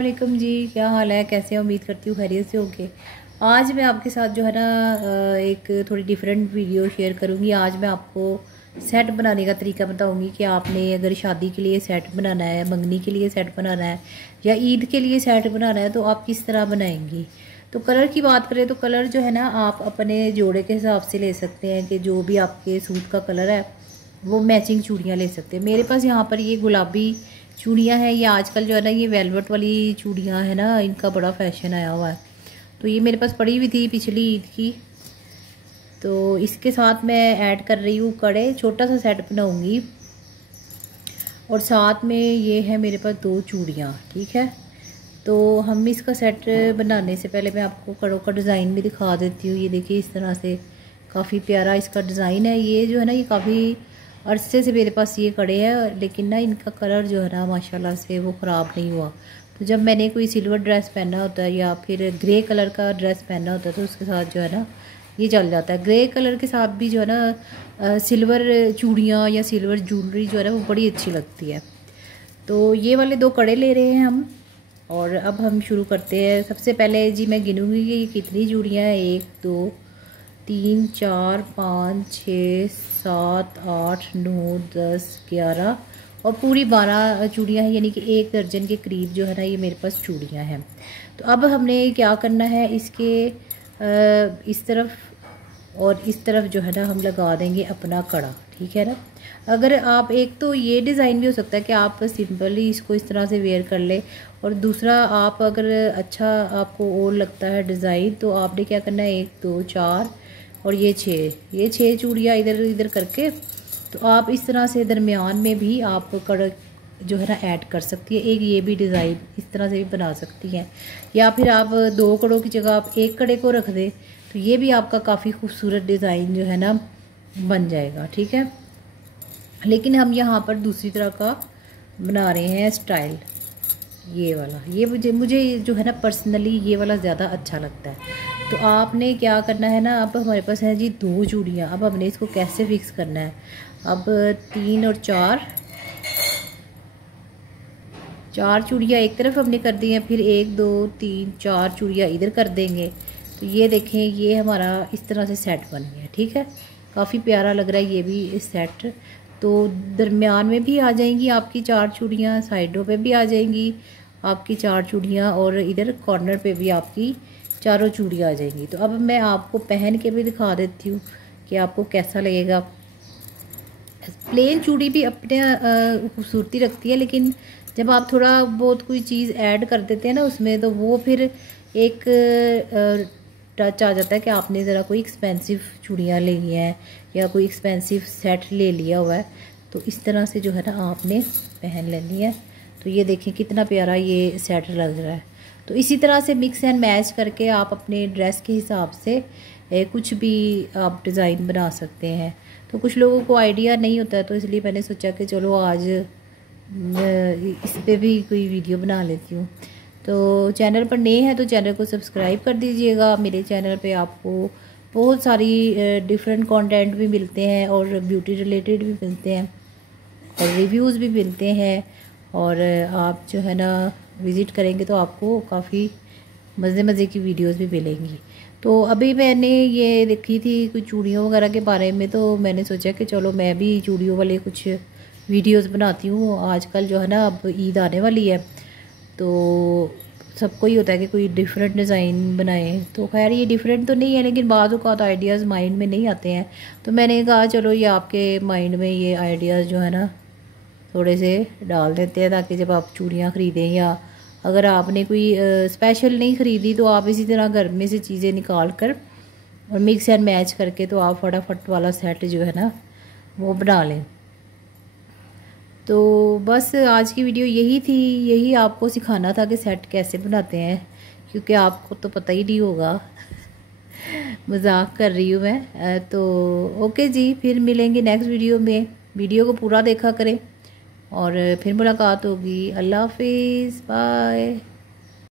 वालेकुम जी, क्या हाल है? कैसे हैं? उम्मीद करती हूँ खैरियत से होंगे। आज मैं आपके साथ जो है ना एक थोड़ी डिफरेंट वीडियो शेयर करूँगी। आज मैं आपको सेट बनाने का तरीका बताऊँगी कि आपने अगर शादी के लिए सेट बनाना है, मंगनी के लिए सेट बनाना है या ईद के लिए सेट बनाना है तो आप किस तरह बनाएंगी। तो कलर की बात करें तो कलर जो है ना आप अपने जोड़े के हिसाब से ले सकते हैं कि जो भी आपके सूट का कलर है वो मैचिंग चूड़ियाँ ले सकते हैं। मेरे पास यहाँ पर ये गुलाबी चूड़ियाँ हैं। ये आजकल जो है ना ये वेलवेट वाली चूड़ियाँ है ना, इनका बड़ा फैशन आया हुआ है। तो ये मेरे पास पड़ी हुई थी पिछली ईद की। तो इसके साथ मैं ऐड कर रही हूँ कड़े, छोटा सा सेट बनाऊँगी। और साथ में ये है मेरे पास 2 चूड़ियाँ, ठीक है। तो हम इसका सेट बनाने से पहले मैं आपको कड़ों का डिज़ाइन भी दिखा देती हूँ। ये देखिए इस तरह से काफ़ी प्यारा इसका डिज़ाइन है। ये जो है ना ये काफ़ी अरसे से मेरे पास ये कड़े हैं, लेकिन ना इनका कलर जो है ना माशाल्लाह से वो ख़राब नहीं हुआ। तो जब मैंने कोई सिल्वर ड्रेस पहना होता है या फिर ग्रे कलर का ड्रेस पहना होता है तो उसके साथ जो है ना ये चल जाता है। ग्रे कलर के साथ भी जो है ना सिल्वर चूड़ियाँ या सिल्वर ज्वेलरी जो है ना वो बड़ी अच्छी लगती है। तो ये वाले 2 कड़े ले रहे हैं हम। और अब हम शुरू करते हैं। सबसे पहले जी मैं गिनूँगी कि ये कितनी चूड़ियाँ हैं। 1 2 3 4 5 6 7 8 9 10 11 और पूरी 12 चूड़ियाँ हैं, यानी कि 1 दर्जन के करीब जो है ना ये मेरे पास चूड़ियाँ हैं। तो अब हमने क्या करना है, इसके इस तरफ और इस तरफ जो है ना हम लगा देंगे अपना कड़ा, ठीक है ना। अगर आप एक तो ये डिज़ाइन भी हो सकता है कि आप सिंपली इसको इस तरह से वेयर कर ले, और दूसरा आप अगर अच्छा आपको और लगता है डिज़ाइन तो आपने क्या करना है 1 2 4 और ये 6 चूड़ियाँ इधर इधर करके तो आप इस तरह से दरमियान में भी आप कड़ जो है ना ऐड कर सकती है। एक ये भी डिज़ाइन इस तरह से भी बना सकती हैं, या फिर आप 2 कड़ों की जगह आप 1 कड़े को रख दें तो ये भी आपका काफ़ी खूबसूरत डिज़ाइन जो है ना बन जाएगा, ठीक है। लेकिन हम यहाँ पर दूसरी तरह का बना रहे हैं स्टाइल, ये वाला। ये मुझे जो है ना पर्सनली ये वाला ज़्यादा अच्छा लगता है। तो आपने क्या करना है ना, अब हमारे पास है जी 2 चूड़ियाँ। अब हमने इसको कैसे फिक्स करना है। अब 3 और 4 चूड़ियाँ एक तरफ हमने कर दी हैं, फिर 1 2 3 4 चूड़ियाँ इधर कर देंगे। तो ये देखें ये हमारा इस तरह से सेट बन गया, ठीक है। काफ़ी प्यारा लग रहा है ये भी इस सेट। तो दरमियान में भी आ जाएंगी आपकी 4 चूड़ियाँ, साइडों पे भी आ जाएंगी आपकी 4 चूड़ियाँ और इधर कॉर्नर पे भी आपकी चारों चूड़ियाँ आ जाएंगी। तो अब मैं आपको पहन के भी दिखा देती हूँ कि आपको कैसा लगेगा। प्लेन चूड़ी भी अपने खूबसूरती रखती है, लेकिन जब आप थोड़ा बहुत कोई चीज़ ऐड कर देते हैं ना उसमें तो वो फिर एक टच आ जाता है कि आपने ज़रा कोई एक्सपेंसिव चूड़ियाँ ले ली हैं या कोई एक्सपेंसिव सेट ले लिया हुआ है। तो इस तरह से जो है ना आपने पहन लेनी है। तो ये देखें कितना प्यारा ये सेट लग रहा है। तो इसी तरह से मिक्स एंड मैच करके आप अपने ड्रेस के हिसाब से कुछ भी आप डिज़ाइन बना सकते हैं। तो कुछ लोगों को आइडिया नहीं होता है, तो इसलिए मैंने सोचा कि चलो आज इस पे भी कोई वीडियो बना लेती हूँ। तो चैनल पर नए हैं तो चैनल को सब्सक्राइब कर दीजिएगा। मेरे चैनल पे आपको बहुत सारी डिफरेंट कंटेंट भी मिलते हैं और ब्यूटी रिलेटेड भी मिलते हैं और रिव्यूज़ भी मिलते हैं। और आप जो है ना विज़िट करेंगे तो आपको काफ़ी मज़े की वीडियोस भी मिलेंगी। तो अभी मैंने ये देखी थी कुछ चूड़ियों वगैरह के बारे में, तो मैंने सोचा कि चलो मैं भी चूड़ियों वाले कुछ वीडियोस बनाती हूँ। आजकल जो है ना अब ईद आने वाली है तो सबको ही होता है कि कोई डिफरेंट डिज़ाइन बनाए। तो खैर ये डिफरेंट तो नहीं है, लेकिन बाज़ औक़ात आइडियाज़ माइंड में नहीं आते हैं। तो मैंने कहा चलो ये आपके माइंड में ये आइडियाज़ जो है ना थोड़े से डाल देते हैं, ताकि जब आप चूड़ियाँ ख़रीदें या अगर आपने कोई स्पेशल नहीं ख़रीदी तो आप इसी तरह घर में से चीज़ें निकाल कर और मिक्स एंड मैच करके तो आप फटाफट वाला सेट जो है ना वो बना लें। तो बस आज की वीडियो यही थी, यही आपको सिखाना था कि सेट कैसे बनाते हैं, क्योंकि आपको तो पता ही नहीं होगा। मजाक कर रही हूँ मैं। तो ओके जी, फिर मिलेंगे नेक्स्ट वीडियो में। वीडियो को पूरा देखा करें और फिर मुलाकात होगी। अल्लाह हाफिज़, बाय।